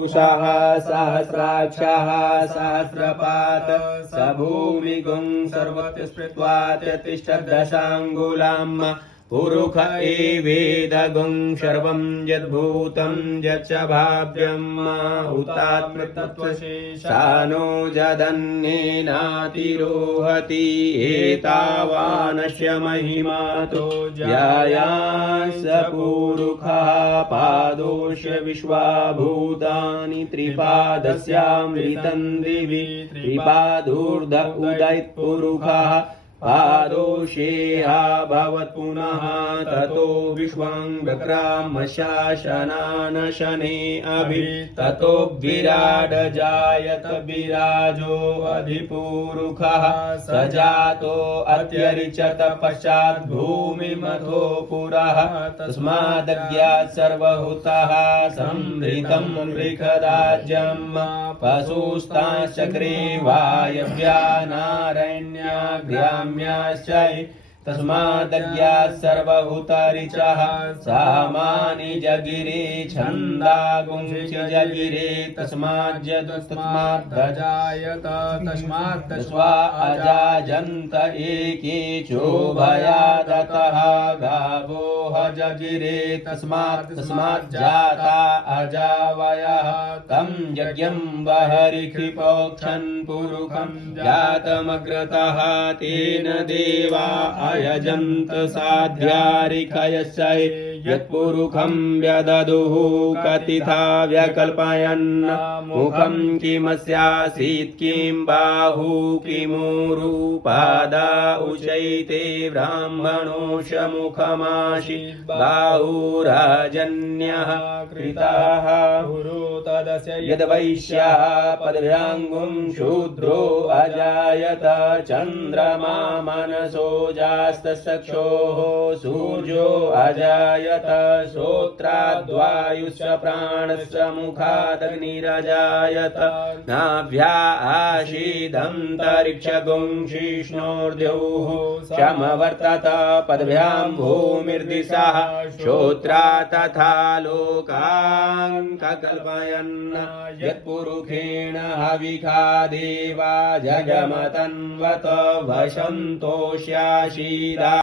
पुरुषः सहस्राक्षः सहस्रपात् स भूमिगुं सर्वत्र स्मृत्वा तिष्ठदशाङ्गुलम् पुरुष एवेदगुं सर्वं यद्भूतं यच्च भाव्यम् हुतात्मतत्त्वशेषानो जदन्येनातिरोहति एतावानस्य महिमातो ज्यायास पुरुषः पादोष्य विश्वाभूतानि त्रिपादस्यामृतं दिवि त्रिपादूर्ध उदयत्पुरुषः पादोषेऽभवत् पुनः ततो विश्वाङ्गक्रामशासनानशने अभि ततो विराड जायत विराजो अधिपुरुषः स जातो अत्यरिचत पश्चात् भूमिमथो पुरः तस्मादज्ञात् सर्वभूतः संहृतं बृहदाज्यम् पशुस्ताश्चक्रे वायव्या नारण्याग्र्याम् तस्मादज्ञात् सर्वभूतरिचः सामानि जगिरे छन्दागुंसि जगिरे तस्माद्जायत तस्माद्दस्वा अजाजन्त एके चोभयादतः गावोह जगिरे तस्माज्जाता अजावयः तं यज्ञं बहिर्क्षिपोक्षन् पुरुषं जातमग्रतः तेन देवा अयजन्त साध्यारिकयस्य यत्पुरुषं व्यददुः कथिता व्यकल्पयन् मुखं किमस्यासीत् किं बाहु किमुरुपादा उचैते ब्राह्मणोश मुखमासीत् बाहुराजन्यः कृताः तदस्य यद्वैश्यः पदभ्याङ्गुं शूद्रो अजायत चन्द्रमा मनसो जास्तचक्षोः सूर्यो अजायत श्रोत्राद्वायुश्च प्राणश्च मुखादग्निरजायत नाभ्या आशीदन्तरिक्षगुं शिष्णोर्द्यौः समवर्तत पदभ्यां भूमिर्दिशः श्रोत्रा तथा लोकान् कल्पयन् यत्पुरुषेण हविखा देवा जगमतन्वत वसन्तोष्याशीदा